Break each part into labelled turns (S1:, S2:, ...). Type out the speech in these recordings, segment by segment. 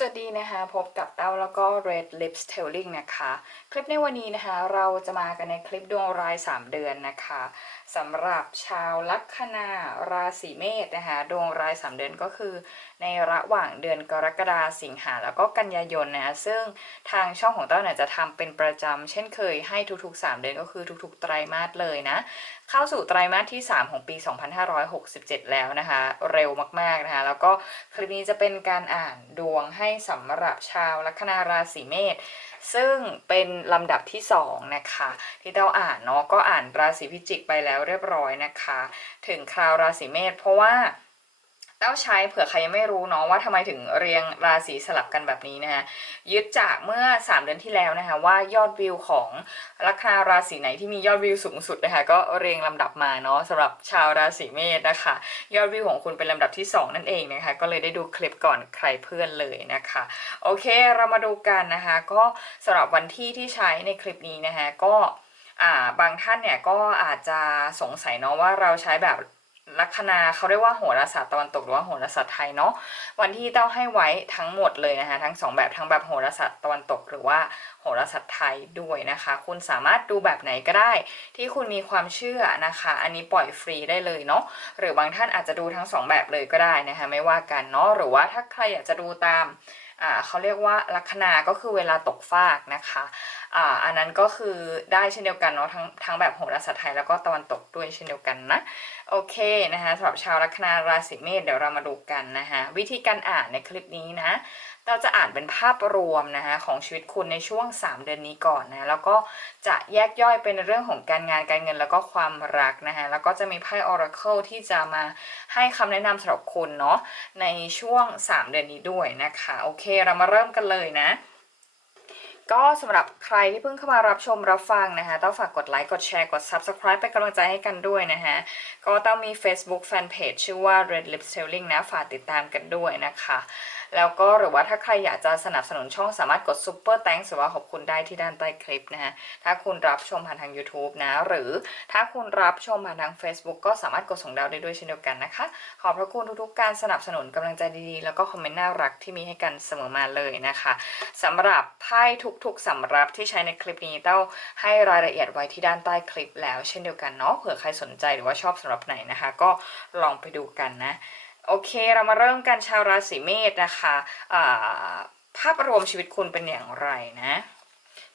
S1: สวัสดีนะคะ พบกับเต้าแล้วก็ Red Lips Telling นะคะ คลิปในวันนี้นะคะ เราจะมากันในคลิปดวงราย 3 เดือนนะคะ สำหรับชาวลัคนาราศีเมษนะคะ ดวงราย3เดือนก็คือ ในระหว่างเดือนกรกฎาสิงหาแล้วก็กันยายนนะะซึ่งทางช่องของเต้าเนี่ยจะทำเป็นประจำเช่นเคยให้ทุกๆ 3 เดือนก็คือทุกๆ ไตรมาสเลยนะ เข้าสู่ไตรมาสที่ 3 ของปี 2567 แล้วนะคะ เร็วมากๆนะคะ แล้วก็คลิปนี้จะเป็นการอ่านดวงให้สำหรับชาวลัคนาราศีเมษซึ่งเป็นลำดับที่ 2 นะคะ ที่เต้าอ่านเนาะก็อ่านราศีพิจิกไปแล้วเรียบร้อยนะคะ ถึงคราวราศีเมษเพราะว่า เต้าใช้เผื่อใครยังไม่รู้เนาะว่าทำไมถึงเรียงราศีสลับกันแบบนี้นะคะยึดจากเมื่อ 3 เดือนที่แล้วนะคะว่ายอดวิวของลัคนาราศีไหนที่มียอดวิวสูงสุดนะคะก็เรียงลำดับมาเนาะสำหรับชาวราศีเมษนะคะ ยอดวิวของคุณเป็นลำดับที่ 2 นั่นเองนะคะก็เลยได้ดูคลิปก่อนใครเพื่อนเลยนะคะโอเคเรามาดูกันนะคะก็สำหรับวันที่ที่ใช้ในคลิปนี้นะคะก็บางท่านเนี่ยก็อาจจะสงสัยเนาะว่าเราใช้แบบ ลัคนาเขาเรียกว่าโหราศาสตร์ตะวันตกหรือว่าโหราศาสตร์ไทยเนาะวันที่เต้าให้ไว้ทั้งหมดเลยนะคะทั้งสองแบบทั้งแบบโหราศาสตร์ตะวันตก หรือว่าโหราศาสตร์ไทยด้วยนะคะ คุณสามารถดูแบบไหนก็ได้ ที่คุณมีความเชื่อนะคะ อันนี้ปล่อยฟรีได้เลยเนาะหรือบางท่านอาจจะดูทั้งสองแบบเลยก็ได้นะคะไม่ว่ากันเนาะหรือว่าถ้าใครอยากจะดูตามอ่าเขาเรียกว่าลัคนาก็คือเวลาตกฟากนะคะอ่าอันนั้นก็คือได้เช่นเดียวกันเนาะทั้งทั้งแบบโหราศาสตร์ไทยแล้วก็ตะวันตกด้วยเช่นเดียวกันนะ โอเคนะคะสำหรับชาวลัคนาราศีเมษเดี๋ยวเรามาดูกันนะคะวิธีการอ่านในคลิปนี้นะเราจะอ่านเป็นภาพรวมนะคะของชีวิตคุณในช่วง 3 เดือนนี้ก่อนนะแล้วก็จะแยกย่อยเป็นเรื่องของการงานการเงินแล้วก็ความรักนะคะแล้วก็จะมีไพ่ Oracle ที่จะมาให้คำแนะนำสำหรับคุณเนาะในช่วง 3 เดือนนี้ด้วยนะคะโอเคเรามาเริ่มกันเลยนะ ก็สำหรับใครที่เพิ่งเข้ามารับชมรับฟังนะคะต้องฝากกดไลค์กดแชร์กด Subscribe เป็นกำลังใจให้กันด้วยนะคะก็ต้องมี Facebook Fanpage ชื่อว่า Red Lips Telling นะฝากติดตามกันด้วยนะคะ แล้วก็หรือว่าถ้าใครอยากจะสนับสนุนช่องสามารถกด Super Thanks หรือว่าขอบคุณได้ที่ด้านใต้คลิปนะฮะถ้าคุณรับชมผ่านทาง YouTube นะ หรือถ้าคุณรับชมผ่านทาง Facebook ก็สามารถกดส่งดาวได้ด้วยเช่นเดียวกันนะคะ ขอบพระคุณทุกๆการสนับสนุนกำลังใจดีๆ แล้วก็คอมเมนต์น่ารักที่มีให้กันเสมอมาเลยนะคะสำหรับไพ่ทุกๆสำรับที่ใช้ในคลิปนี้เต้าให้รายละเอียดไว้ที่ด้านใต้คลิปแล้วเช่นเดียวกันเนาะเผื่อใครสนใจหรือว่าชอบสำหรับไหนนะคะ ก็ลองไปดูกันนะ โอเคเรามาเริ่มกันชาวราศีเมษนะคะาภาพรวมชีวิตคุณเป็นอย่างไรนะ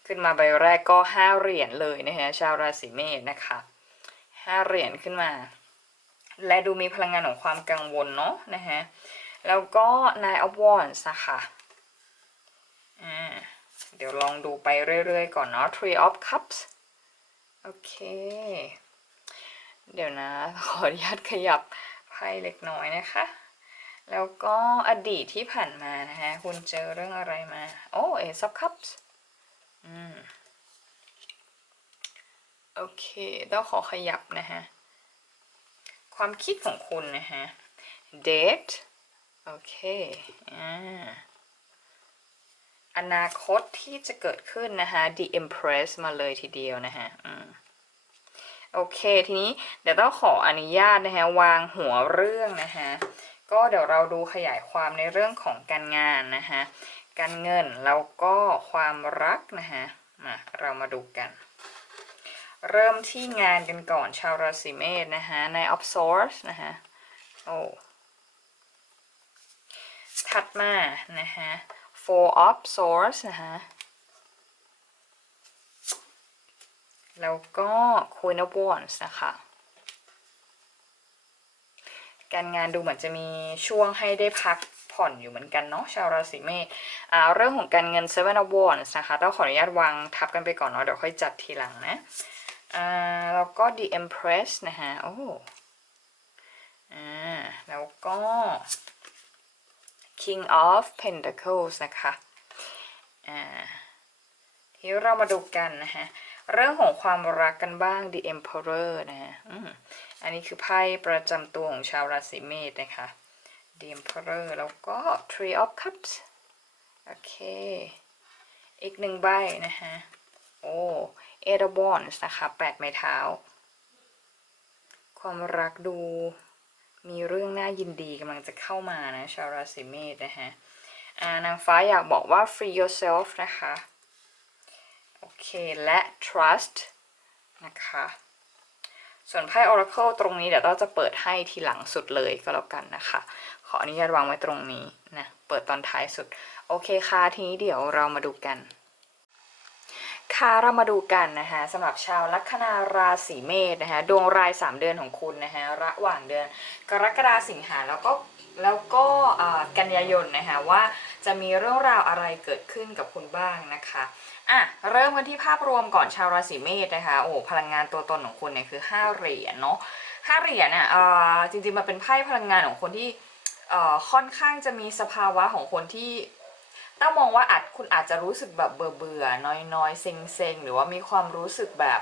S1: ขึ้นมาใบแรกก็ห้าเหรียญเลยนะคะชาวราศีเมษนะคะห้าเหรียญขึ้นมา และดูมีพลังงานของความกังวลเนาะนะฮะแล้วก็ Nine of Wands นะคะอ่าเดี๋ยวลองดูไปเรื่อยๆก่อนเนาะ Three of Cups โอเค เดี๋ยวนะ ขออนุญาตขยับ ไพ่เล็กน้อยนะคะ แล้วก็อดีตที่ผ่านมานะฮะคุณเจอเรื่องอะไรมา โอ้ Ace of Cups อืมโอเคต้องขอขยับนะฮะ ความคิดของคุณนะฮะ date โอเคอ่าอนาคตที่จะเกิดขึ้นนะคะ the empress มาเลยทีเดียวนะฮะอืม โอเค ทีนี้เดี๋ยวต้องขออนุญาตนะฮะวางหัวเรื่องนะฮะก็เดี๋ยวเราดูขยายความในเรื่องของการงานนะฮะการเงินแล้วก็ความรักนะฮะมาเรามาดูกัน เริ่มที่งานกันก่อนชาวราศีเมษนะฮะใน of swords นะฮะโอ้ถัดมานะฮะ four of swords นะฮะ แล้วก็ Queen of Wands นะคะ การงานดูเหมือนจะมีช่วงให้ได้พักผ่อนอยู่เหมือนกันเนาะชาวราศีเมษเรื่องของการเงิน Seven of Wands นะคะต้องขออนุญาตวางทับกันไปก่อนเนาะเดี๋ยวค่อยจัดทีหลังนะแล้วก็ The Empress นะฮะโอ้แล้วก็ King of Pentacles นะคะที่เรามาดูกันนะฮะ เรื่องของความรักกันบ้าง The Emperor นะฮะอันนี้คือไพ่ประจำตัวของชาวราศีเมษนะคะ The Emperor แล้วก็ Three of Cups โอเค อีกหนึ่งใบนะฮะ โอ้ Eight of Wands นะคะแปดไม้เท้า ความรักดูมีเรื่องน่ายินดีกำลังจะเข้ามานะ ชาวราศีเมษนะฮะนางฟ้าอยากบอกว่า free yourself นะคะ โอเค และ trust นะคะ ส่วนไพ่ Oracle ตรงนี้เดี๋ยวเราจะเปิดให้ทีหลังสุดเลยก็แล้วกันนะคะ ขออนุญาตวางไว้ตรงนี้นะ เปิดตอนท้ายสุด โอเคค่ะ ทีนี้เดี๋ยวเรามาดูกันค่ะเรามาดูกันนะคะสำหรับชาวลัคนาราศีเมษนะคะดวงราย 3 เดือนของคุณนะคะระหว่างเดือน กรกฎาสิงหาแล้วก็แล้วก็กันยายนนะคะว่า จะมีเรื่องราวอะไรเกิดขึ้นกับคุณบ้างนะคะอะเริ่มกันที่ภาพรวมก่อนชาวราศีเมษนะคะโอ้พลังงานตัวตนของคุณเนี่ยคือ 5 เหรียญเนาะห้าเหรียญเนี่ยอ่าจริงๆมันเป็นไพ่พลังงานของคนที่อ่อค่อนข้างจะมีสภาวะของคนที่ต้ามองว่าอาจคุณอาจจะรู้สึกแบบเบื่อเบื่อๆน้อยๆเซ็งเซ็งหรือว่ามีความรู้สึกแบบ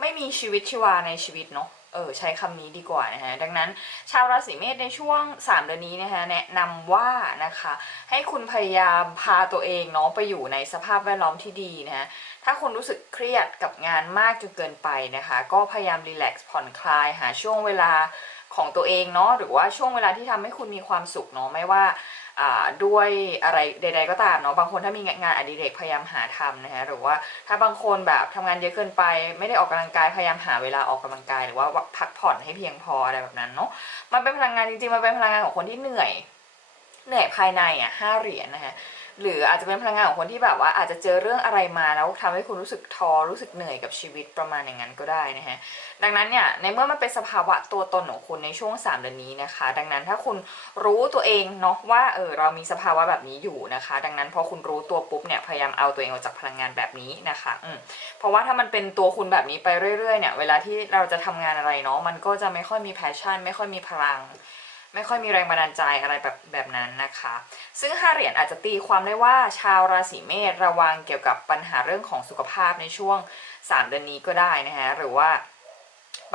S1: ไม่มีชีวิตชีวาในชีวิตเนาะ เออใช้คำนี้ดีกว่านะฮะดังนั้นชาวราศีเมษในช่วง3เดือนนี้นะคะแนะนำว่านะคะให้คุณพยายามพาตัวเองเนาะไปอยู่ในสภาพแวดล้อมที่ดีนะฮะถ้าคุณรู้สึกเครียดกับงานมากจนเกินไปนะคะ ก็พยายามรีแลกซ์ผ่อนคลายหาช่วงเวลาของตัวเองเนาะหรือว่าช่วงเวลาที่ทำให้คุณมีความสุขเนาะไม่ว่าอ่า ด้วยอะไรใด ๆ ก็ตามเนาะบางคนถ้ามีงานอดิเรกพยายามหาทำนะคะหรือว่าถ้าบางคนแบบทำงานเยอะเกินไป ไม่ได้ออกกำลังกายพยายามหาเวลาออกกำลังกายหรือว่าพักผ่อนให้เพียงพออะไรแบบนั้นเนาะมันเป็นพลังงานจริงๆมันเป็นพลังงานของคนที่เหนื่อยเหนื่อยภายในอะห้าเหรียญนะคะ หรืออาจจะเป็นพลังงานของคนที่แบบว่าอาจจะเจอเรื่องอะไรมาแล้วทำให้คุณรู้สึกท้อรู้สึกเหนื่อยกับชีวิตประมาณอย่างนั้นก็ได้นะฮะดังนั้นเนี่ยในเมื่อมันเป็นสภาวะตัวตนของคุณในช่วง3เดือนนี้นะคะ ดังนั้นถ้าคุณรู้ตัวเองเนาะว่าเออเรามีสภาวะแบบนี้อยู่นะคะ ดังนั้นพอคุณรู้ตัวปุ๊บเนี่ยพยายามเอาตัวเองออกจากพลังงานแบบนี้นะคะอืมเพราะว่าถ้ามันเป็นตัวคุณแบบนี้ไปเรื่อยๆเนี่ยเวลาที่เราจะทำงานอะไรเนาะมันก็จะไม่ค่อยมีแพชชั่น ไม่ค่อยมีพลัง ไม่ค่อยมีแรงบันดาลใจอะไรแบบแบบนั้นนะคะ ซึ่ง5เหรียญอาจจะตีความได้ว่าชาวราศีเมษระวังเกี่ยวกับปัญหาเรื่องของสุขภาพในช่วง 3 เดือนนี้ก็ได้นะฮะหรือว่า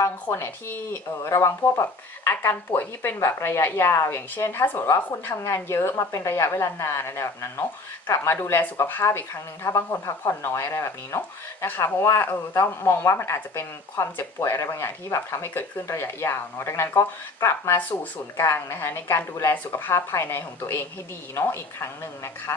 S1: บางคนเนี่ยที่เออระวังพวกแบบอาการป่วยที่เป็นแบบระยะยาว อย่างเช่น ถ้าสมมติว่าคุณทำงานเยอะมาเป็นระยะเวลานานอะไรแบบนั้นเนาะกลับมาดูแลสุขภาพอีกครั้งหนึ่งถ้าบางคนพักผ่อนน้อยอะไรแบบนี้เนาะนะคะเพราะว่าเออต้องมองว่ามันอาจจะเป็นความเจ็บป่วยอะไรบางอย่างที่แบบทำให้เกิดขึ้นระยะยาวเนาะดังนั้นก็กลับมาสู่ศูนย์กลางนะคะในการดูแลสุขภาพภายในของตัวเองให้ดีเนาะอีกครั้งหนึ่งนะคะ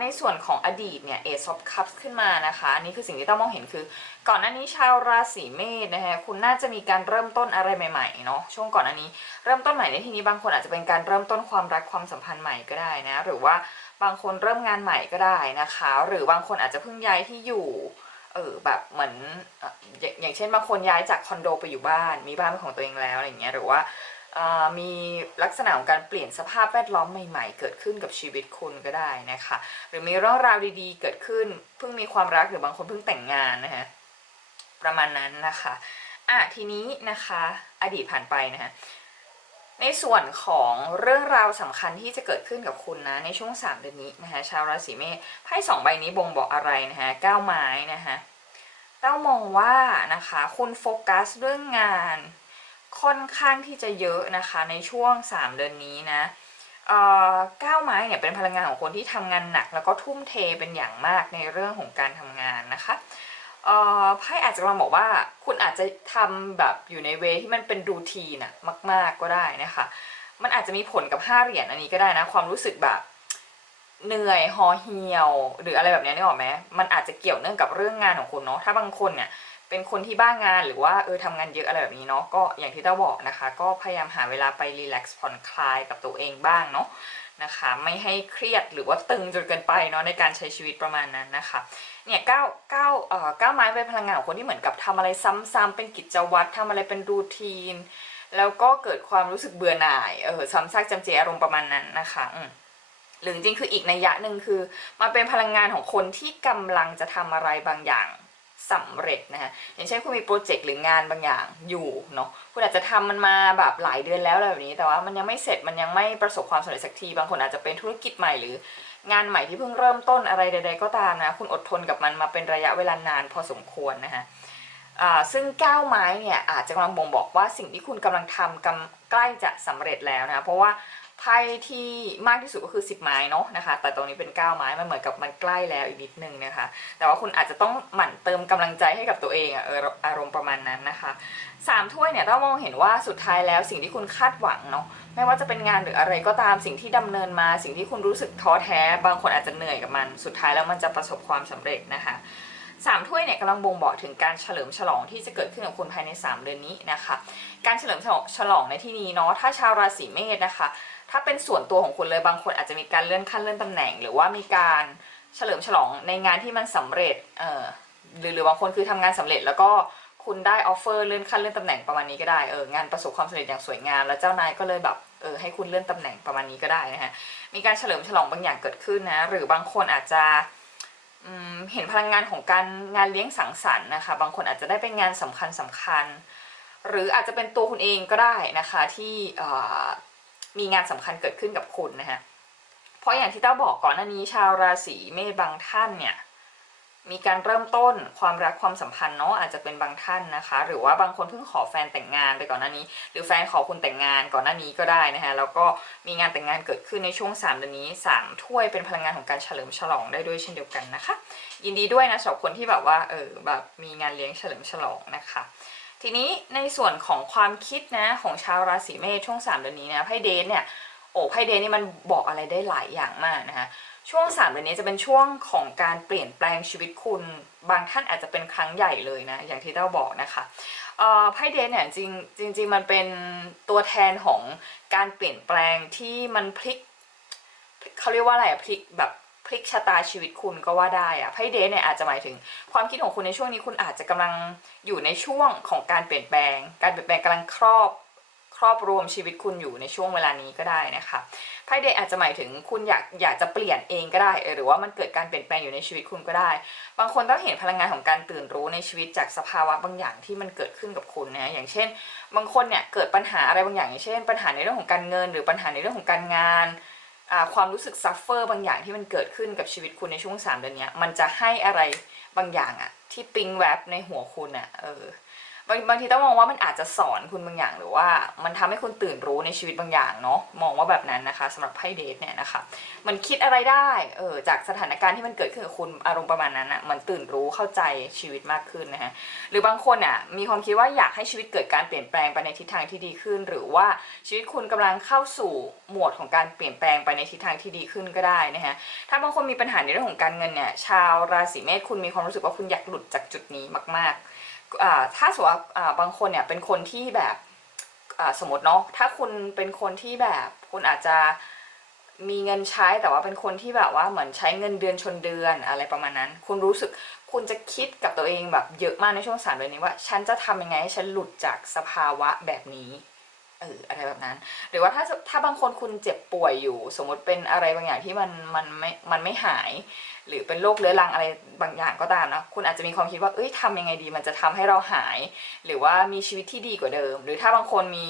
S1: ในส่วนของอดีตเนี่ย Ace of Cups ขึ้นมานะคะอันนี้คือสิ่งที่ต้องมองเห็นคือ ก่อนหน้านี้ชาวราศีเมษนะคะคุณน่าจะมีการเริ่มต้นอะไรใหม่ๆเนาะช่วงก่อนหน้านี้เริ่มต้นใหม่ในที่นี้บางคนอาจจะเป็นการเริ่มต้นความรักความสัมพันธ์ใหม่ก็ได้นะหรือว่าบางคนเริ่มงานใหม่ก็ได้นะคะ หรือบางคนอาจจะเพิ่งย้ายที่อยู่เออแบบเหมือนอย่างเช่นบางคนย้ายจากคอนโดไปอยู่บ้าน มีบ้านเป็นของตัวเองแล้วอะไรเงี้ยหรือว่า มีลักษณะของการเปลี่ยนสภาพแวดล้อมใหม่ ๆ เกิดขึ้นกับชีวิตคุณก็ได้นะคะ หรือมีเรื่องราวดีๆ เกิดขึ้นเพิ่งมีความรักหรือบางคนเพิ่งแต่งงานนะคะประมาณนั้นนะคะอะทีนี้นะคะอดีตผ่านไปนะคะในส่วนของเรื่องราวสำคัญที่จะเกิดขึ้นกับคุณนะในช่วง 3 เดือนนี้นะคะชาวราศีเมษไพ่สองใบนี้บ่งบอกอะไรนะคะก้าวไม้นะคะเต้ามองว่านะคะคุณโฟกัสเรื่องงาน ค่อนข้างที่จะเยอะนะคะในช่วง 3 เดือนนี้นะเก้าวไม้เนี่ยเป็นพลังงานของคนที่ทำงานหนัก แล้วก็ทุ่มเทเป็นอย่างมากในเรื่องของการทำงานนะคะไพ่อาจจะมาบอกว่าคุณอาจจะทำแบบอยู่ในเวที่มันเป็นรูทีนอะมาก ๆก็ได้นะคะ มันอาจจะมีผลกับ5เหรียญอันนี้ก็ได้นะความรู้สึกแบบเหนื่อยหอเหี่ยว หรืออะไรแบบนี้นึกออกไหมมันอาจจะเกี่ยวเนื่องกับเรื่องงานของคุณเนาะถ้าบางคนเนี่ย เป็นคนที่บ้างงานหรือว่าเออทำงานเยอะอะไรแบบนี้เนาะก็อย่างที่ต้าบอกนะคะ ก็พยายามหาเวลาไปรีแลกซ์ผ่อนคลายกับตัวเองบ้างเนาะนะคะ ไม่ให้เครียดหรือว่าตึงจนเกินไปเนาะในการใช้ชีวิตประมาณนั้นนะคะเนี่ยเก้าเก้าเอ่อเก้าไม้เป็นพลังงานของคนที่เหมือนกับทำอะไรซ้ำๆเป็นกิจวัตรทำอะไรเป็นรูทีน แล้วก็เกิดความรู้สึกเบื่อหน่ายเออซ้ำซากจำเจอารมณ์ประมาณนั้นนะคะอืมหรือจริงคืออีกนัยยะหนึ่งคือ มันเป็นพลังงานของคนที่กำลังจะทำอะไรบางอย่าง สำเร็จนะฮะอย่างเช่นคุณมีโปรเจกต์หรืองานบางอย่างอยู่เนาะคุณอาจจะทำมันมาแบบหลายเดือนแล้วอะไรแบบนี้ แต่ว่ามันยังไม่เสร็จมันยังไม่ประสบความสำเร็จสักที บางคนอาจจะเป็นธุรกิจใหม่หรืองานใหม่ที่เพิ่งเริ่มต้นอะไรใด ๆ ก็ตามนะ คุณอดทนกับมันมาเป็นระยะเวลานานพอสมควรนะฮะซึ่งก้าวไม้เนี่ยอาจจะกำลังบ่งบอกว่าสิ่งที่คุณกำลังทำกำใกล้จะสำเร็จแล้วนะเพราะว่า ไพ่ที่มากที่สุดก็คือ 10 ไม้เนาะนะคะ แต่ตรงนี้เป็น 9 ไม้ มันเหมือนกับมันใกล้แล้วอีกนิดนึงนะคะ แต่ว่าคุณอาจจะต้องหมั่นเติมกำลังใจให้กับตัวเองอะอารมณ์ประมาณนั้นนะคะสามถ้วยเนี่ยต้องมองเห็นว่าสุดท้ายแล้วสิ่งที่คุณคาดหวังเนาะ ไม่ว่าจะเป็นงานหรืออะไรก็ตามสิ่งที่ดำเนินมา สิ่งที่คุณรู้สึกท้อแท้ บางคนอาจจะเหนื่อยกับมัน สุดท้ายแล้วมันจะประสบความสำเร็จนะคะสามถ้วยเนี่ยกำลังบ่งบอกถึงการเฉลิมฉลองที่จะเกิดขึ้นกับคุณภายใน 3 เดือนนี้นะคะ การเฉลิมฉลองฉลองในที่นี้เนาะถ้าชาวราศีเมษนะคะ ถ้าเป็นส่วนตัวของคุณเลยบางคนอาจจะมีการเลื่อนขั้นเลื่อนตำแหน่ง หรือว่ามีการเฉลิมฉลองในงานที่มันสำเร็จเออหรือหรือบางคนคือทำงานสำเร็จแล้วก็คุณได้ออฟเฟอร์เลื่อนขั้นเลื่อนตำแหน่งประมาณนี้ก็ได้เอองานประสบความสำเร็จอย่างสวยงามแล้วเจ้านายก็เลยแบบเออให้คุณเลื่อนตำแหน่งประมาณนี้ก็ได้นะฮะมีการเฉลิมฉลองบางอย่างเกิดขึ้นนะหรือบางคนอาจจะเห็นพลังงานของการงานเลี้ยงสังสรรค์นะคะบางคนอาจจะได้เป็นงานสำคัญสำคัญ หรืออาจจะเป็นตัวคุณเองก็ได้นะคะที่เมีงานสำคัญเกิดขึ้นกับคุณนะฮะเพราะอย่างที่เต้าบอกก่อนหน้านี้ชาวราศีเมษบางท่านเนี่ยมีการเริ่มต้นความรักความสัมพันธ์เนาะอาจจะเป็นบางท่านนะคะ หรือว่าบางคนเพิ่งขอแฟนแต่งงานไปก่อนหน้านี้ หรือแฟนขอคุณแต่งงานก่อนหน้านี้ก็ได้นะคะแล้วก็มีงานแต่งงานเกิดขึ้นในช่วง3เดือนนี้3ถ้วยเป็นพลังงานของการเฉลิมฉลองได้ด้วยเช่นเดียวกันนะคะ ยินดีด้วยนะสำหรับคนที่แบบว่าเออแบบมีงานเลี้ยงเฉลิมฉลองนะคะ ทีนี้ในส่วนของความคิดนะของชาวราศีเมษช่วง3เดือนนี้นะไพ่เดนเนี่ยโอ้ไพ่เดนนี่มันบอกอะไรได้หลายอย่างมากนะคะช่วง3เดือนนี้จะเป็นช่วงของการเปลี่ยนแปลงชีวิตคุณ บางท่านอาจจะเป็นครั้งใหญ่เลยนะอย่างที่เต้าบอกนะคะเออไพ่เดนเนี่ยจริงจริงๆมันเป็นตัวแทนของการเปลี่ยนแปลงที่มันพลิกเขาเรียกว่าอะไรพลิกแบบ พลิกชะตาชีวิตคุณก็ว่าได้อะไพ่เดนเนี่ยอาจจะหมายถึง ความคิดของคุณในช่วงนี้คุณอาจจะกำลังอยู่ในช่วงของการเปลี่ยนแปลง การเปลี่ยนแปลงกำลังครอบครอบรวมชีวิตคุณอยู่ในช่วงเวลานี้ก็ได้นะคะไพ่เดย์อาจจะหมายถึงคุณอยากอยากจะเปลี่ยนเองก็ได้ หรือว่ามันเกิดการเปลี่ยนแปลงอยู่ในชีวิตคุณก็ได้ บางคนต้องเห็นพลังงานของการตื่นรู้ในชีวิตจากสภาวะบางอย่างที่มันเกิดขึ้นกับคุณนะอย่างเช่น บางคนเนี่ยเกิดปัญหาอะไรบางอย่างอย่างเช่น ปัญหาในเรื่องของการเงิน หรือปัญหาในเรื่องของการงาน ความรู้สึกซัฟเฟอร์บางอย่างที่มันเกิดขึ้นกับชีวิตคุณในช่วงสามเดือนนี้มันจะให้อะไรบางอย่างอะที่ปิงแวบในหัวคุณอะเออ บางบางทีต้องมองว่ามันอาจจะสอนคุณบางอย่าง หรือว่ามันทำให้คุณตื่นรู้ในชีวิตบางอย่างเนาะมองว่าแบบนั้นนะคะสำหรับไพ่เดทเนี่ยนะคะ มันคิดอะไรได้เออจากสถานการณ์ที่มันเกิดขึ้นกับคุณอารมณ์ประมาณนั้นอะมันตื่นรู้เข้าใจชีวิตมากขึ้นนะฮะหรือบางคนอะมีความคิดว่าอยากให้ชีวิตเกิดการเปลี่ยนแปลงไปในทิศทางที่ดีขึ้น หรือว่าชีวิตคุณกำลังเข้าสู่หมวดของการเปลี่ยนแปลงไปในทิศทางที่ดีขึ้นก็ได้นะฮะถ้าบางคนมีปัญหาในเรื่องของการเงินเนี่ยชาวราศีเมษคุณมีความรู้สึกว่าคุณอยากหลุดจากจุดนี้มาก ๆ ถ้าสมมติว่าบางคนเนี่ยเป็นคนที่แบบสมมติเนาะถ้าคุณเป็นคนที่แบบคุณอาจจะมีเงินใช้แต่ว่าเป็นคนที่แบบว่าเหมือนใช้เงินเดือนชนเดือนอะไรประมาณนั้น คุณรู้สึกคุณจะคิดกับตัวเองแบบเยอะมากในช่วงสามเดือนนี้ว่า ฉันจะทำยังไงให้ฉันหลุดจากสภาวะแบบนี้ เอออะไรแบบนั้น หรือว่าถ้าถ้าบางคนคุณเจ็บป่วยอยู่ สมมติเป็นอะไรบางอย่างที่มันมันไม่มันไม่หาย หรือเป็นโรคเรื้อรังอะไรบางอย่างก็ตามนะคุณอาจจะมีความคิดว่าเอ้ยทำยังไงดี มันจะทำให้เราหาย หรือว่ามีชีวิตที่ดีกว่าเดิม หรือถ้าบางคนมี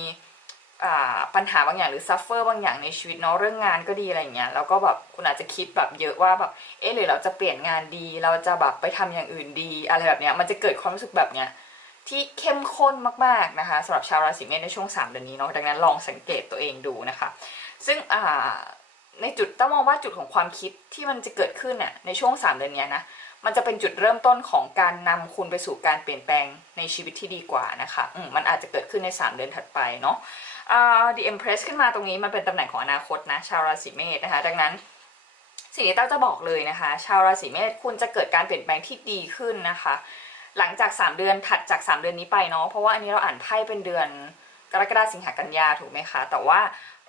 S1: อ่าปัญหาบางอย่างหรือซัฟเฟอร์บางอย่างในชีวิตเนาะเรื่องงานก็ดีอะไรเงี้ยแล้วก็แบบคุณอาจจะคิดแบบเยอะว่าแบบเอ๊ะหรือเราจะเปลี่ยนงานดี เราจะแบบไปทำอย่างอื่นดี อะไรแบบเนี้ยมันจะเกิดความรู้สึกแบบเนี้ย ที่เข้มข้นมากๆนะคะสำหรับชาวราศีเมษในช่วง 3 เดือนนี้เนาะดังนั้นลองสังเกตตัวเองดูนะคะ ซึ่งในจุดต้องมองว่าจุดของความคิดที่มันจะเกิดขึ้นน่ยในช่วง 3 เดือนนี้นะมันจะเป็นจุดเริ่มต้นของการนำคุณไปสู่การเปลี่ยนแปลงในชีวิตที่ดีกว่านะคะมมันอาจจะเกิดขึ้นใน 3 เดือนถัดไปเนาะ The Empress ขึ้นมาตรงนี้มันเป็นตำแหน่งของอนาคตนะชาวราศีเมษนะคะ ดังนั้นสิ่งที่เต้าจะบอกเลยนะคะ ชาวราศีเมษคุณจะเกิดการเปลี่ยนแปลงที่ดีขึ้นนะคะ หลังจาก 3 เดือนถัดจาก 3 เดือนนี้ไปเนาะเพราะว่าอันนี้เราอ่านไพ่เป็นเดือนกรกฎาสิงหากันยาถูกไหมคะ แต่ว่า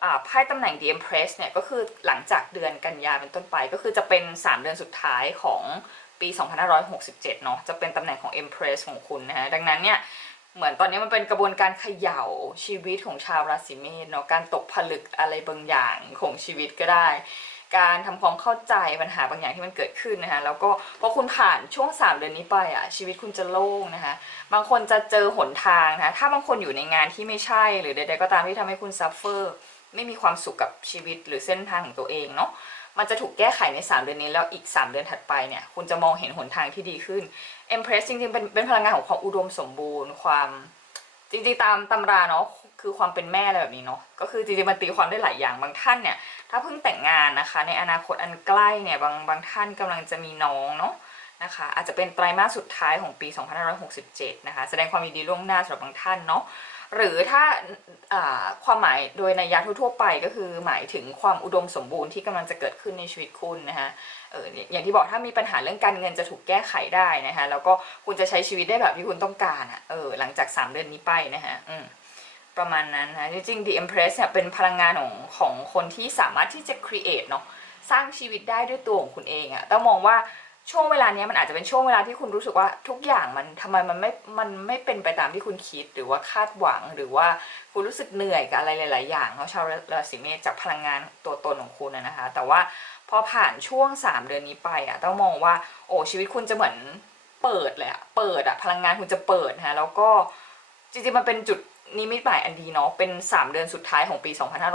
S1: อ่าไพ่ตำแหน่ง The Empress เนี่ยก็คือหลังจากเดือนกันยาเป็นต้นไป ก็คือจะเป็น 3 เดือนสุดท้ายของปี 2567 เนาะจะเป็นตำแหน่งของ Empress ของคุณนะฮะดังนั้นเนี่ยเหมือนตอนนี้มันเป็นกระบวนการเขย่าชีวิตของชาวราศีเมษเนาะการตกผลึกอะไรบางอย่างของชีวิตก็ได้ การทำความเข้าใจปัญหาบางอย่างที่มันเกิดขึ้นนะคะแล้วก็พอคุณผ่านช่วง 3 เดือนนี้ไปอะชีวิตคุณจะโล่งนะคะบางคนจะเจอหนทางนะคะถ้าบางคนอยู่ในงานที่ไม่ใช่หรือใดๆก็ตามที่ทำให้คุณซัฟเฟอร์ไม่มีความสุขกับชีวิตหรือเส้นทางของตัวเองเนาะมันจะถูกแก้ไขใน 3 เดือนนี้แล้วอีก 3 เดือนถัดไปเนี่ยคุณจะมองเห็นหนทางที่ดีขึ้น Empress จริงๆเป็นเป็นพลังงานของความอุดมสมบูรณ์ความจริงๆตามตำราเนาะ คือความเป็นแม่อะไรแบบนี้เนาะก็คือจริงๆมันตีความได้หลายอย่างบางท่านเนี่ย ถ้าเพิ่งแต่งงานนะคะ ในอนาคตอันใกล้เนี่ยบางบางท่านกำลังจะมีน้องเนาะนะคะอาจจะเป็นไตรมาสสุดท้ายของปี 2567 นะคะ แสดงความยินดีล่วงหน้าสำหรับบางท่านเนาะหรือถ้าความหมายโดยในยะทั่วๆไปก็คือหมายถึงความอุดมสมบูรณ์ที่กำลังจะเกิดขึ้นในชีวิตคุณนะคะเอออย่างที่บอกถ้ามีปัญหาเรื่องการเงินจะถูกแก้ไขได้นะคะแล้วก็คุณจะใช้ชีวิตได้แบบที่คุณต้องการอะ่ะเออหลังจาก 3 เดือนนี้ไปนะคะอืม ประมาณนั้นนะจริงๆ The Empress เนี่ยเป็นพลังงานของของคนที่สามารถที่จะ create เนาะสร้างชีวิตได้ด้วยตัวของคุณเองอะต้องมองว่าช่วงเวลานี้มันอาจจะเป็นช่วงเวลาที่คุณรู้สึกว่าทุกอย่างมันทำไมมันไม่ มันไม่เป็นไปตามที่คุณคิดหรือว่าคาดหวังหรือว่าคุณรู้สึกเหนื่อยกับอะไรหลาย ๆ อย่างเนาะชาวราศีเมษจากพลังงานตัวตนของคุณนะคะ แต่ว่าพอผ่านช่วง 3 เดือนนี้ไปอะต้องมองว่าโอ้ชีวิตคุณจะเหมือนเปิดเลยอะเปิดอะพลังงานคุณจะเปิดนะคะแล้วก็จริงๆมันเป็นจุด นิมิตหมายอันดีเนาะเป็น 3 เดือนสุดท้ายของปี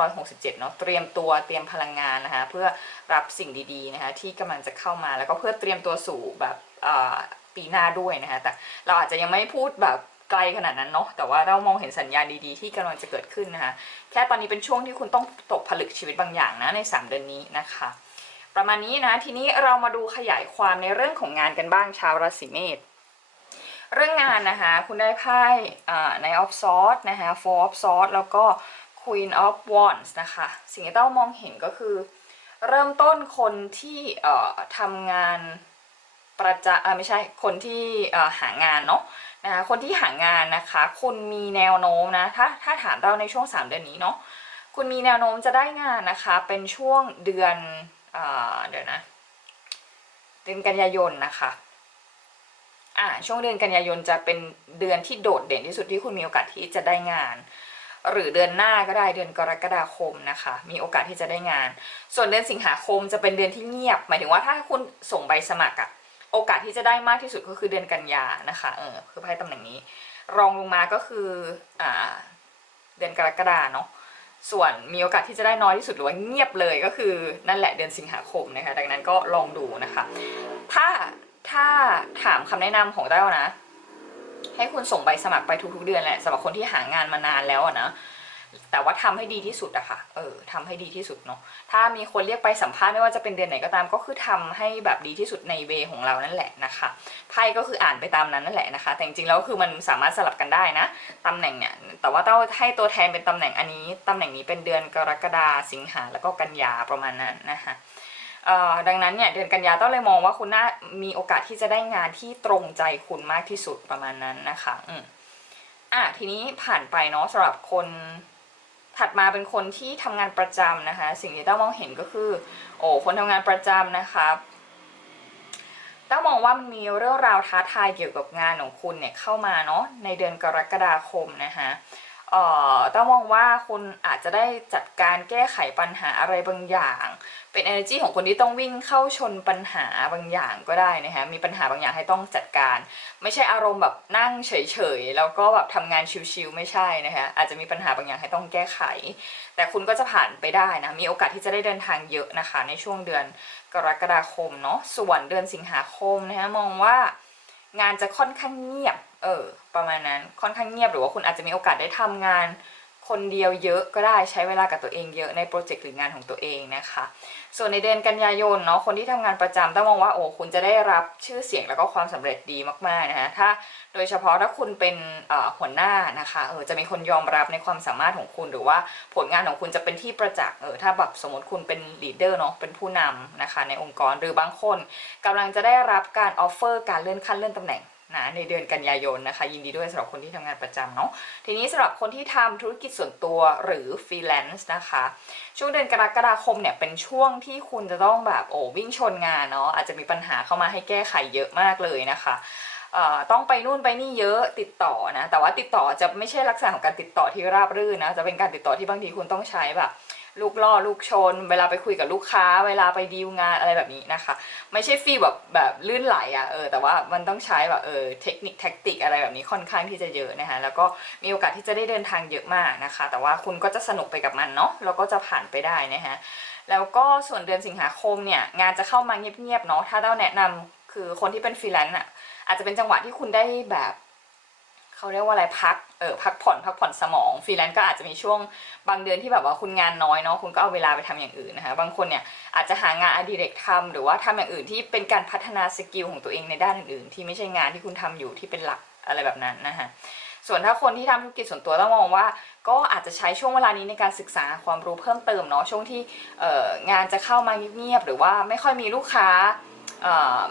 S1: 2567 เนาะเตรียมตัวเตรียมพลังงานนะคะเพื่อรับสิ่งดีๆนะคะที่กำลังจะเข้ามาแล้วก็เพื่อเตรียมตัวสู่แบบปีหน้าด้วยนะคะแต่เราอาจจะยังไม่พูดแบบไกลขนาดนั้นเนาะแต่ว่าเรามองเห็นสัญญาณดีๆ ที่กำลังจะเกิดขึ้นนะคะแค่ตอนนี้เป็นช่วงที่คุณต้องตกผลึกชีวิตบางอย่างนะใน 3 เดือนนี้นะคะ ประมาณนี้นะทีนี้เรามาดูขยายความในเรื่องของงานกันบ้างชาวราศีเมษ เรื่องงานนะคะ คุณได้ไพ่ใน of swords นะคะ four of swords แล้วก็ queen of wands นะคะ สิ่งที่ต้องมองเห็นก็คือ เริ่มต้นคนที่ทำงานประจำไม่ใช่คนที่หางานเนาะนะคะคนที่หางานนะคะ คุณมีแนวโน้มนะถ้าถ้าถามเราในช่วง 3 เดือนนี้เนาะคุณมีแนวโน้มจะได้งานนะคะ เป็นช่วงเดือนเดี๋ยวนะเดือนกันยายนนะคะ อ่าช่วงเดือนกันยายนจะเป็นเดือนที่โดดเด่นที่สุดที่คุณมีโอกาสที่จะได้งาน หรือเดือนหน้าก็ได้เดือนกรกฎาคมนะคะ มีโอกาสที่จะได้งาน ส่วนเดือนสิงหาคมจะเป็นเดือนที่เงียบ หมายถึงว่าถ้าคุณส่งใบสมัครอะโอกาสที่จะได้มากที่สุดก็คือเดือนกันยานะคะเออคือไพ่ตำแหน่งนี้ รองลงมาก็คืออ่าเดือนกรกฎาเนาะส่วนมีโอกาสที่จะได้น้อยที่สุดหรือว่าเงียบเลยก็คือนั่นแหละเดือนสิงหาคมนะคะ ดังนั้นก็ลองดูนะคะ ถ้า ถ้าถามคำแนะนำของเต้านะ ให้คุณส่งใบสมัครไปทุกๆเดือนแหละสำหรับคนที่หางานมานานแล้วอะนะ แต่ว่าทำให้ดีที่สุดอะค่ะ เออทำให้ดีที่สุดเนาะ ถ้ามีคนเรียกไปสัมภาษณ์ไม่ว่าจะเป็นเดือนไหนก็ตาม ก็คือทำให้แบบดีที่สุดในเวของเรานั่นแหละนะคะ ไพ่ก็คืออ่านไปตามนั้นนั่นแหละนะคะ แต่จริงๆแล้วคือมันสามารถสลับกันได้นะตำแหน่งเนี่ย แต่ว่าเต้องให้ตัวแทนเป็นตำแหน่งอันนี้ตำแหน่งนี้เป็นเดือนกรกฎาสิงหาแล้วก็กันยาประมาณนั้นนะคะ ดังนั้นเนี่ยเดือนกันยาต้องเลยมองว่าคุณน่ามีโอกาสที่จะได้งานที่ตรงใจคุณมากที่สุดประมาณนั้นนะคะอืมอะทีนี้ผ่านไปเนาะสำหรับคนถัดมาเป็นคนที่ทำงานประจำนะคะ สิ่งที่ต้องมองเห็นก็คือ โอ้คนทำงานประจำนะคะต้องมองว่ามันมีเรื่องราวท้าทายเกี่ยวกับงานของคุณเนี่ยเข้ามาเนาะในเดือนกรกฎาคมนะคะ เอ่อต้องมองว่าคุณอาจจะได้จัดการแก้ไขปัญหาอะไรบางอย่าง เป็น energy ของคนที่ต้องวิ่งเข้าชนปัญหาบางอย่างก็ได้นะคะมีปัญหาบางอย่างให้ต้องจัดการ ไม่ใช่อารมณ์แบบนั่งเฉยๆแล้วก็แบบทำงานชิวๆไม่ใช่นะคะอาจจะมีปัญหาบางอย่างให้ต้องแก้ไข แต่คุณก็จะผ่านไปได้นะมีโอกาสที่จะได้เดินทางเยอะนะคะ ในช่วงเดือนกรกฎาคมเนาะส่วนเดือนสิงหาคมนะคะมองว่างานจะค่อนข้างเงียบ เออประมาณนั้นค่อนข้างเงียบหรือว่าคุณอาจจะมีโอกาสได้ทำงาน คนเดียวเยอะก็ได้ใช้เวลากับตัวเองเยอะในโปรเจกต์หรืองานของตัวเองนะคะ ส่วนในเดือนกันยายนเนาะคนที่ทำงานประจำต้องมองว่าโอ้คุณจะได้รับชื่อเสียงแล้วก็ความสำเร็จดีมากๆนะคะถ้าโดยเฉพาะถ้าคุณเป็นหัวหน้านะคะเออจะมีคนยอมรับในความสามารถของคุณหรือว่าผลงานของคุณจะเป็นที่ประจักษ์เออถ้าแบบสมมติคุณเป็นลีดเดอร์เนาะเป็นผู้นำนะคะในองค์กรหรือบางคนกำลังจะได้รับการออฟเฟอร์การเลื่อนขั้นเลื่อนตำแหน่ง นะในเดือนกันยายนนะคะ ยินดีด้วยสำหรับคนที่ทำงานประจำเนาะทีนี้สำหรับคนที่ทำธุรกิจส่วนตัวหรือฟรีแลนซ์นะคะ ช่วงเดือนกรกฎาคมเนี่ยเป็นช่วงที่คุณจะต้องแบบโอ้วิ่งชนงานเนาะอาจจะมีปัญหาเข้ามาให้แก้ไขเยอะมากเลยนะคะต้องไปนู่นไปนี่เยอะติดต่อนะแต่ว่าติดต่อจะไม่ใช่ลักษณะของการติดต่อที่ราบรื่นนะจะเป็นการติดต่อที่บางทีคุณต้องใช้แบบ ลูกล่อลูกชน เวลาไปคุยกับลูกค้า เวลาไปดีลงานอะไรแบบนี้นะคะ ไม่ใช่ฟีลแบบแบบลื่นไหลอะ่ะเออแต่ว่ามันต้องใช้แบบเออเทคนิคแท็กติกอะไรแบบนี้ค่อนข้างที่จะเยอะนะคะแล้วก็มีโอกาสที่จะได้เดินทางเยอะมากนะคะ แต่ว่าคุณก็จะสนุกไปกับมันเนาะแล้วก็จะผ่านไปได้นะคะแล้วก็ส่วนเดือนสิงหาคมเนี่ยงานจะเข้ามาเงียบๆเนาะถ้าต้องแนะนำคือคนที่เป็นฟรีแลนซ์อะอาจจะเป็นจังหวะที่คุณได้แบบ เขาเรียกว่าอะไรพักเออพักผ่อนพักผ่อนสมองฟรีแลนซ์ก็อาจจะมีช่วงบางเดือนที่แบบว่าคุณงานน้อยเนาะคุณก็เอาเวลาไปทำอย่างอื่นนะคะบางคนเนี่ยอาจจะหางานอดิเรกทำหรือว่าทำอย่างอื่นที่เป็นการพัฒนาสกิลของตัวเองในด้านอื่นๆที่ไม่ใช่งานที่คุณทำอยู่ที่เป็นหลักอะไรแบบนั้นนะคะส่วนถ้าคนที่ทำธุรกิจส่วนตัวต้องมองว่า ก็อาจจะใช้ช่วงเวลานี้ในการศึกษาความรู้เพิ่มเติมเนาะช่วงที่งานจะเข้ามาเงียบๆหรือว่าไม่ค่อยมีลูกค้า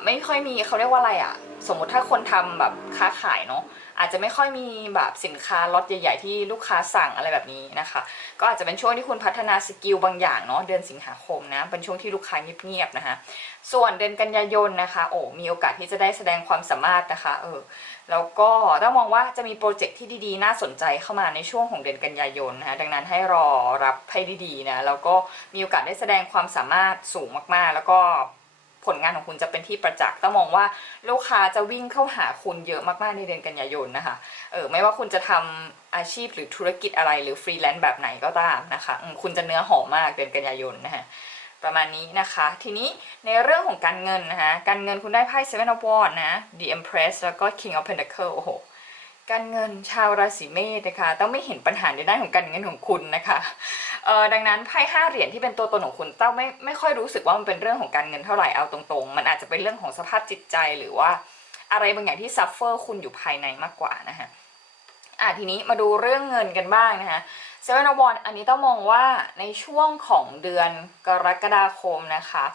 S1: ไม่ค่อยมีเขาเรียกว่าอะไรอะสมมติถ้าคนทำแบบค้าขายเนาะอาจจะไม่ค่อยมีแบบสินค้าล็อตใหญ่ๆที่ลูกค้าสั่งอะไรแบบนี้นะคะ ก็อาจจะเป็นช่วงที่คุณพัฒนาสกิลบางอย่างเนาะเดือนสิงหาคมนะเป็นช่วงที่ลูกค้าเงียบๆนะคะส่วนเดือนกันยายนนะคะโอ้มีโอกาสที่จะได้แสดงความสามารถนะคะเออแล้วก็ต้องมองว่าจะมีโปรเจกต์ที่ดีๆ น่าสนใจเข้ามาในช่วงของเดือนกันยายนนะคะดังนั้นให้รอรับให้ดีๆนะแล้วก็มีโอกาสได้แสดงความสามารถสูงมากๆ แล้วก็ ผลงานของคุณจะเป็นที่ประจักษ์ต้องมองว่าลูกค้าจะวิ่งเข้าหาคุณเยอะมากๆในเดือนกันยายนนะคะเออไม่ว่าคุณจะทำอาชีพหรือธุรกิจอะไรหรือฟรีแลนซ์แบบไหนก็ตามนะคะคุณจะเนื้อหอมมากเดือนกันยายนนะคะประมาณนี้นะคะ ทีนี้ในเรื่องของการเงินนะคะการเงินคุณได้ไพ่ Seven of Wands นะ The Empress แล้วก็ King of Pentacles โอ้โหการเงินชาวราศีเมษนะคะ ต้องไม่เห็นปัญหาในด้านของการเงินของคุณนะคะ เออดังนั้นไพ่ห้าเหรียญที่เป็นตัวตนของคุณเต้าไม่ไม่ค่อยรู้สึกว่ามันเป็นเรื่องของการเงินเท่าไหร่เอาตรงๆ มันอาจจะเป็นเรื่องของสภาพจิตใจหรือว่าอะไรบางอย่างที่ซัฟเฟอร์คุณอยู่ภายในมากกว่านะคะอะทีนี้มาดูเรื่องเงินกันบ้างนะคะเซเว่นอวอนอันนี้ต้องมองว่าในช่วงของเดือนกรกฎาคมนะคะ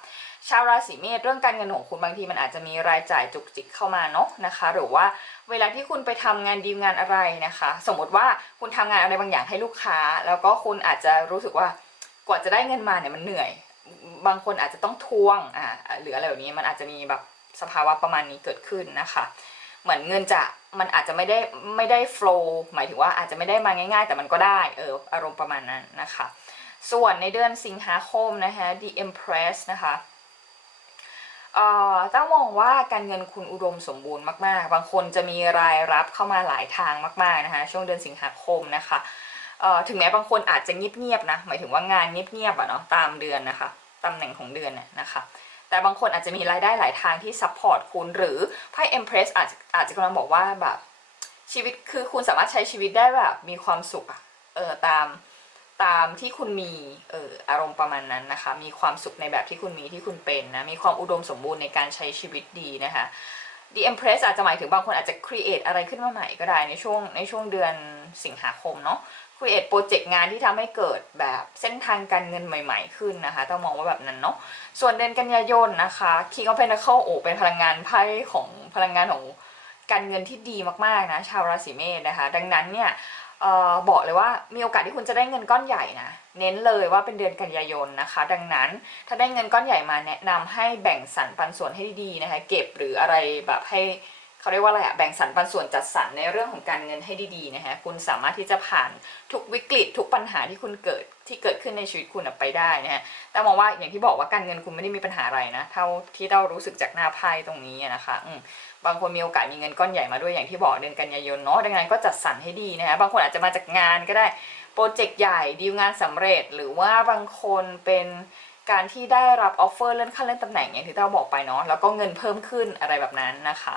S1: ชาวราศีเมษเรื่องการเงินของคุณบางทีมันอาจจะมีรายจ่ายจุกจิกเข้ามาเนาะนะคะ หรือว่าเวลาที่คุณไปทำงานดีลงานอะไรนะคะ สมมติว่าคุณทำงานอะไรบางอย่างให้ลูกค้า แล้วก็คุณอาจจะรู้สึกว่ากว่าจะได้เงินมาเนี่ยมันเหนื่อย บางคนอาจจะต้องทวงอ่าหรืออะไรแบบนี้มันอาจจะมีแบบสภาวะประมาณนี้เกิดขึ้นนะคะเหมือนเงินจะมันอาจจะไม่ได้ไม่ได้ flow หมายถึงว่าอาจจะไม่ได้มาง่าย ๆ แต่มันก็ได้เอออารมณ์ประมาณนั้นนะคะ ส่วนในเดือนสิงหาคมนะคะ The Empress นะคะ เอ่อต้องมองว่าการเงินคุณอุดมสมบูรณ์มาก ๆ บางคนจะมีรายรับเข้ามาหลายทางมาก ๆ นะคะ ช่วงเดือนสิงหาคมนะคะเอ่อถึงแม้บางคนอาจจะเงียบ ๆ นะ หมายถึงว่างานเงียบ ๆอะเนาะตามเดือนนะคะตำแหน่งของเดือนนะคะแต่บางคนอาจจะมีรายได้หลายทางที่ซัพพอร์ตคุณ หรือไพ่ Empress อาจจะอาจจะกำลังบอกว่าแบบชีวิตคือคุณสามารถใช้ชีวิตได้แบบมีความสุขอะเออตาม ตามที่คุณมีเอออารมณ์ประมาณนั้นนะคะ มีความสุขในแบบที่คุณมีที่คุณเป็นนะ มีความอุดมสมบูรณ์ในการใช้ชีวิตดีนะคะ The Empress อาจจะหมายถึงบางคนอาจจะ create อะไรขึ้นมาใหม่ก็ได้ในช่วงในช่วงเดือนสิงหาคมเนาะ create โปรเจกต์งานที่ทำให้เกิดแบบเส้นทางการเงินใหม่ ๆ ขึ้นนะคะต้องมองว่าแบบนั้นเนาะ ส่วนเดือนกันยายนนะคะ King of Pentacles โอเป็นพลังงานไพ่ของพลังงานของการเงินที่ดีมากๆนะชาวราศีเมษนะคะ ดังนั้นเนี่ย ออบอกเลยว่ามีโอกาสที่คุณจะได้เงินก้อนใหญ่นะเน้นเลยว่าเป็นเดือนกันยายนนะคะ ดังนั้นถ้าได้เงินก้อนใหญ่มาแนะนำให้แบ่งสรรปันส่วนให้ดีๆนะคะ เก็บหรืออะไรแบบให้ เขาเรียกว่าอะไรอะแบ่งสรรปันส่วนจัดสรรในเรื่องของการเงินให้ดีๆนะคะคุณสามารถที่จะผ่านทุกวิกฤตทุกปัญหาที่คุณเกิดที่เกิดขึ้นในชีวิตคุณไปได้นะฮะแต่มองว่าอย่างที่บอกว่าการเงินคุณไม่ได้มีปัญหาอะไรนะ เท่าที่เรารู้สึกจากหน้าไพ่ตรงนี้นะคะอืบางคนมีโอกาสมีเงินก้อนใหญ่มาด้วยอย่างที่บอกเดือนกันยายนเนาะดังนั้นก็จัดสรรให้ดีนะคะบางคนอาจจะมาจากงานก็ได้โปรเจกต์ใหญ่ดีลงานสำเร็จหรือว่าบางคนเป็นการที่ได้รับออฟเฟอร์เลื่อนขั้นเลื่อนตำแหน่งอย่างที่เราบอกไปเนาะแล้วก็เงินเพิ่มขึ้นอะไรแบบนั้นนะคะ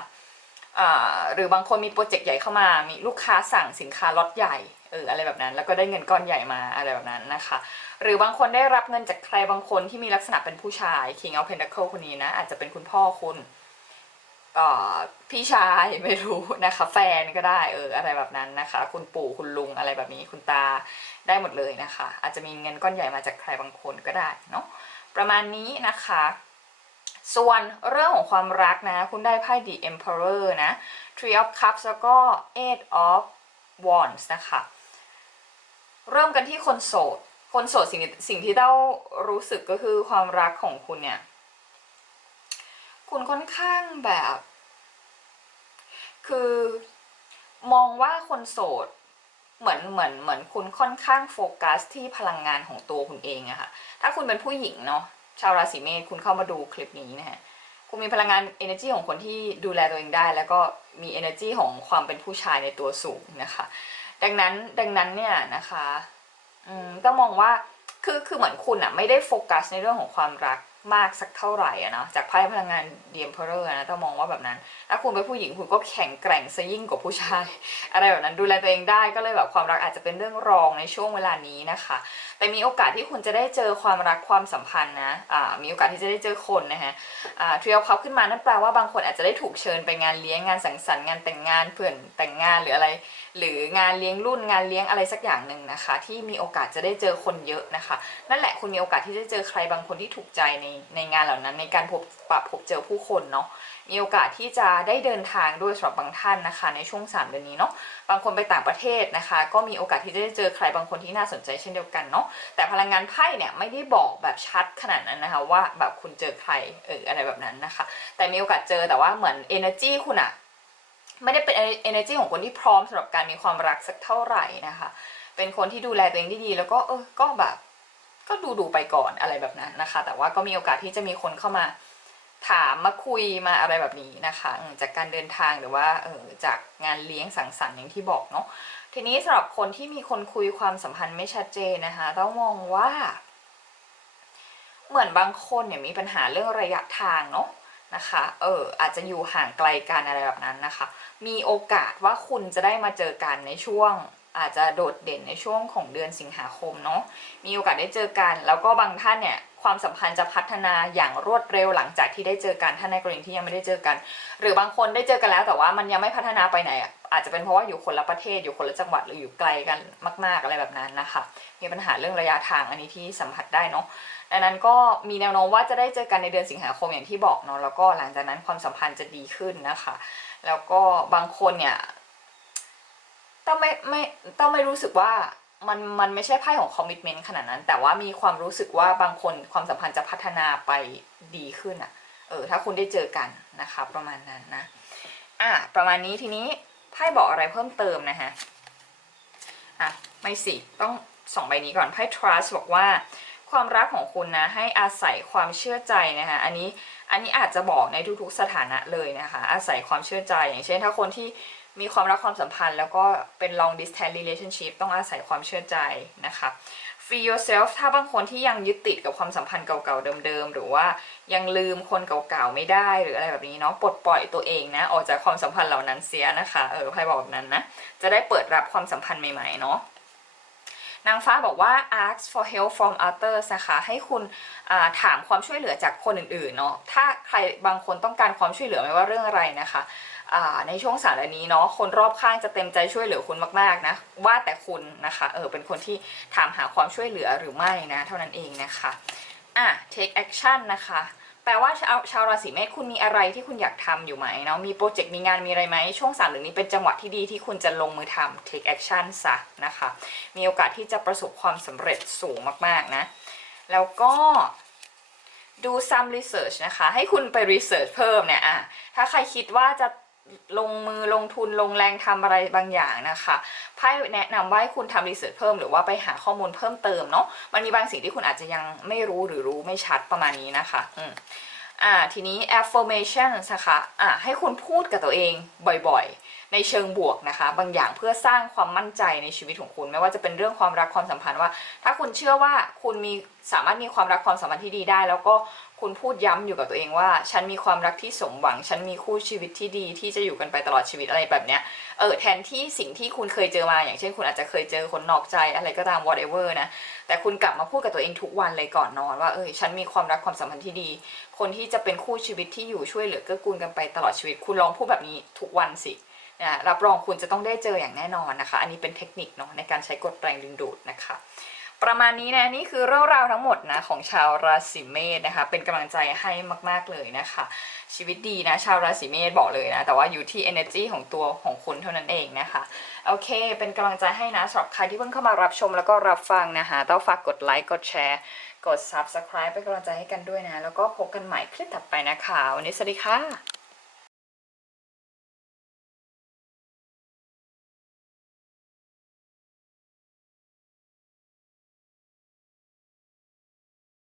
S1: หรือบางคนมีโปรเจกต์ใหญ่เข้ามา มีลูกค้าสั่งสินค้าล็อตใหญ่เอออะไรแบบนั้น แล้วก็ได้เงินก้อนใหญ่มาอะไรแบบนั้นนะคะ หรือบางคนได้รับเงินจากใครบางคนที่มีลักษณะเป็นผู้ชาย King of Pentacle คนนี้นะ อาจจะเป็นคุณพ่อคุณพี่ชายไม่รู้นะคะ แฟนก็ได้เอออะไรแบบนั้นนะคะ คุณปู่คุณลุงอะไรแบบนี้คุณตาได้หมดเลยนะคะ อาจจะมีเงินก้อนใหญ่มาจากใครบางคนก็ได้เนาะประมาณนี้นะคะ ส่วนเรื่องของความรักนะ คุณได้ไพ่ The Emperor นะ Three of Cups แล้วก็ Eight of Wands นะคะ เริ่มกันที่คนโสด คนโสดสิ่งสิ่งที่เต้ารู้สึกก็คือความรักของคุณเนี่ย คุณค่อนข้างแบบ คือมองว่าคนโสดเหมือนเหมือนเหมือนคุณค่อนข้างโฟกัสที่พลังงานของตัวคุณเองอะค่ะ ถ้าคุณเป็นผู้หญิงเนาะ ชาวราศีเมษคุณเข้ามาดูคลิปนี้นะฮะคุณมีพลังงาน energy ของคนที่ดูแลตัวเองได้ แล้วก็มี energy ของความเป็นผู้ชายในตัวสูงนะคะ ดังนั้นดังนั้นเนี่ยนะคะอืมต้องมองว่าคือคือเหมือนคุณอะไม่ได้โฟกัสในเรื่องของความรัก มากสักเท่าไหร่อะเนาะจากไพ่พลังงานเดียมเพอร์นะต้องมองว่าแบบนั้น ถ้าคุณเป็นผู้หญิงคุณก็แข็งแกร่งซะยิ่งกว่าผู้ชาย อะไรแบบนั้นดูแลตัวเองได้ก็เลยแบบความรักอาจจะเป็นเรื่องรองในช่วงเวลานี้นะคะ แต่มีโอกาสที่คุณจะได้เจอความรักความสัมพันธ์นะอ่ามีโอกาสที่จะได้เจอคนนะฮะอ่าทรียคัพขึ้นมานั่นแปลว่าบางคนอาจจะได้ถูกเชิญไปงานเลี้ยงงานสังสรรค์งานแต่งงานเพื่อนแต่งงานหรืออะไร หรืองานเลี้ยงรุ่นงานเลี้ยงอะไรสักอย่างหนึ่งนะคะ ที่มีโอกาสจะได้เจอคนเยอะนะคะ นั่นแหละคุณมีโอกาสที่จะเจอใครบางคนที่ถูกใจในในงานเหล่านั้น ในการพบปะพบเจอผู้คนเนาะมีโอกาสที่จะได้เดินทางด้วยสำหรับบางท่านนะคะ ในช่วงสามเดือนนี้เนาะบางคนไปต่างประเทศนะคะ ก็มีโอกาสที่จะได้เจอใครบางคนที่น่าสนใจเช่นเดียวกันเนาะแต่พลังงานไพ่เนี่ยไม่ได้บอกแบบชัดขนาดนั้นนะคะว่าแบบคุณเจอใครเอออะไรแบบนั้นนะคะ แต่มีโอกาสเจอแต่ว่าเหมือน energy คุณอะไม่ได้เป็น energy ของคนที่พร้อมสำหรับการมีความรักสักเท่าไหร่นะคะ เป็นคนที่ดูแลตัวเองที่ดี แล้วก็เออก็แบบ ก็ดูดูๆไปก่อนอะไรแบบนั้นนะคะ แต่ว่าก็มีโอกาสที่จะมีคนเข้ามาถามมาคุยมาอะไรแบบนี้นะคะจากการเดินทางหรือว่าเออจากงานเลี้ยงสังสรรค์อย่างที่บอกเนาะทีนี้สำหรับคนที่มีคนคุยความสัมพันธ์ไม่ชัดเจนนะคะต้องมองว่า เหมือนบางคนเนี่ยมีปัญหาเรื่องระยะทางเนาะนะคะเอออาจจะอยู่ห่างไกลกันอะไรแบบนั้นนะคะ มีโอกาสว่าคุณจะได้มาเจอกันในช่วง อาจจะโดดเด่นในช่วงของเดือนสิงหาคมเนาะมีโอกาสได้เจอกัน แล้วก็บางท่านเนี่ยความสัมพันธ์จะพัฒนาอย่างรวดเร็วหลังจากที่ได้เจอกันถ้าในกรณีที่ยังไม่ได้เจอกัน หรือบางคนได้เจอกันแล้วแต่ว่ามันยังไม่พัฒนาไปไหนอะอาจจะเป็นเพราะว่าอยู่คนละประเทศอยู่คนละจังหวัดหรืออยู่ไกลกันมาก ๆอะไรแบบนั้นนะคะมีปัญหาเรื่องระยะทางอันนี้ที่สัมผัสได้เนาะดังนั้นก็มีแนวโน้มว่าจะได้เจอกันในเดือนสิงหาคมอย่างที่บอกเนาะแล้วก็หลังจากนั้นความสัมพันธ์จะดีขึ้นนะคะ แล้วก็บางคนเนี่ย ต้องไม่ไม่ต้องไม่รู้สึกว่ามันมันไม่ใช่ไพ่ของคอมมิชเมนต์ขนาดนั้น แต่ว่ามีความรู้สึกว่าบางคนความสัมพันธ์จะพัฒนาไปดีขึ้นอะเออถ้าคุณได้เจอกันนะคะประมาณนั้นนะอะประมาณนี้ทีนี้ไพ่บอกอะไรเพิ่มเติมนะฮะอะไม่สิต้องสองใบนี้ก่อนไพ่ trust บอกว่าความรักของคุณนะให้อาศัยความเชื่อใจนะคะอันนี้อันนี้อาจจะบอกในทุกๆสถานะเลยนะคะอาศัยความเชื่อใจอย่างเช่น ถ้าคนที่ มีความรักความสัมพันธ์ แล้วก็เป็น long distance relationship ต้องอาศัยความเชื่อใจนะคะ free yourself ถ้าบางคนที่ยังยึดติดกับความสัมพันธ์เก่าๆเดิมๆ หรือว่ายังลืมคนเก่าๆไม่ได้หรืออะไรแบบนี้เนาะปลดปล่อยตัวเองนะ ออกจากความสัมพันธ์เหล่านั้นเสียนะคะเออไพ่บอกแบบนั้นนะ จะได้เปิดรับความสัมพันธ์ใหม่ๆเนาะนางฟ้าบอกว่า ask for help from others นะคะให้คุณาถามความช่วยเหลือจากคนอื่นๆเนาะถ้าใครบางคนต้องการความช่วยเหลือไม่ว่าเรื่องอะไรนะคะ ในช่วงสารนี้เนาะคนรอบข้างจะเต็มใจช่วยเหลือคุณมากๆนะว่าแต่คุณนะคะเออเป็นคนที่ถามหาความช่วยเหลือหรือไม่นะ เท่านั้นเองนะคะอะ take action นะคะแปลว่าชาวชาวราศีเมษคุณมีอะไรที่คุณอยากทำอยู่ไหมเนาะมีโปรเจกต์มีงานมีอะไรไหมช่วงสามเดือนนี้เป็นจังหวะที่ดีที่คุณจะลงมือทำ take action ซะนะคะ มีโอกาสที่จะประสบความสำเร็จสูงมากๆนะ แล้วก็ดู some research นะคะ ให้คุณไป research เพิ่มเนี่ยอะถ้าใครคิดว่าจะ ลงมือลงทุนลงแรงทำอะไรบางอย่างนะคะไพ่แนะนำว่าให้คุณทำรีเสิร์ชเพิ่มหรือว่าไปหาข้อมูลเพิ่มเติมเนาะมันมีบางสิ่งที่คุณอาจจะยังไม่รู้หรือรู้ไม่ชัดประมาณนี้นะคะอืมอ่าทีนี้ affirmation นะคะอ่าให้คุณพูดกับตัวเองบ่อยๆ ในเชิงบวกนะคะ บางอย่างเพื่อสร้างความมั่นใจในชีวิตของคุณ ไม่ว่าจะเป็นเรื่องความรักความสัมพันธ์ว่า ถ้าคุณเชื่อว่าคุณมีสามารถมีความรักความสัมพันธ์ที่ดีได้ แล้วก็ คุณพูดย้ำอยู่กับตัวเองว่า ฉันมีความรักที่สมหวัง ฉันมีคู่ชีวิตที่ดีที่จะอยู่กันไปตลอดชีวิตอะไรแบบเนี้ยเออแทนที่สิ่งที่คุณเคยเจอมา อย่างเช่นคุณอาจจะเคยเจอคนนอกใจอะไรก็ตาม whatever นะแต่คุณกลับมาพูดกับตัวเองทุกวันเลยก่อนนอนว่าเออฉันมีความรักความสัมพันธ์ที่ดี คนที่จะเป็นคู่ชีวิตที่อยู่ช่วยเหลือเกื้อกูลกันไปตลอดชีวิต คุณลองพูดแบบนี้ทุกวันสินะรับรองคุณจะต้องได้เจออย่างแน่นอนนะคะ อันนี้เป็นเทคนิคเนาะในการใช้กฎแรงดึงดูดนะคะ ประมาณนี้นะนี่คือเรื่องราวทั้งหมดนะของชาวราศีเมษนะคะ เป็นกำลังใจให้มาก ๆเลยนะคะ ชีวิตดีนะชาวราศีเมษบอกเลยนะ แต่ว่าอยู่ที่ energy ของตัวของคุณเท่านั้นเองนะคะโอเค เป็นกำลังใจให้นะสำหรับใครที่เพิ่งเข้ามารับชมแล้วก็รับฟังนะคะต้องฝากกดไลค์กดแชร์ กด subscribe เป็นกำลังใจให้กันด้วยนะ แล้วก็พบกันใหม่คลิปถัดไปนะคะวันนี้สวัสดีค่ะ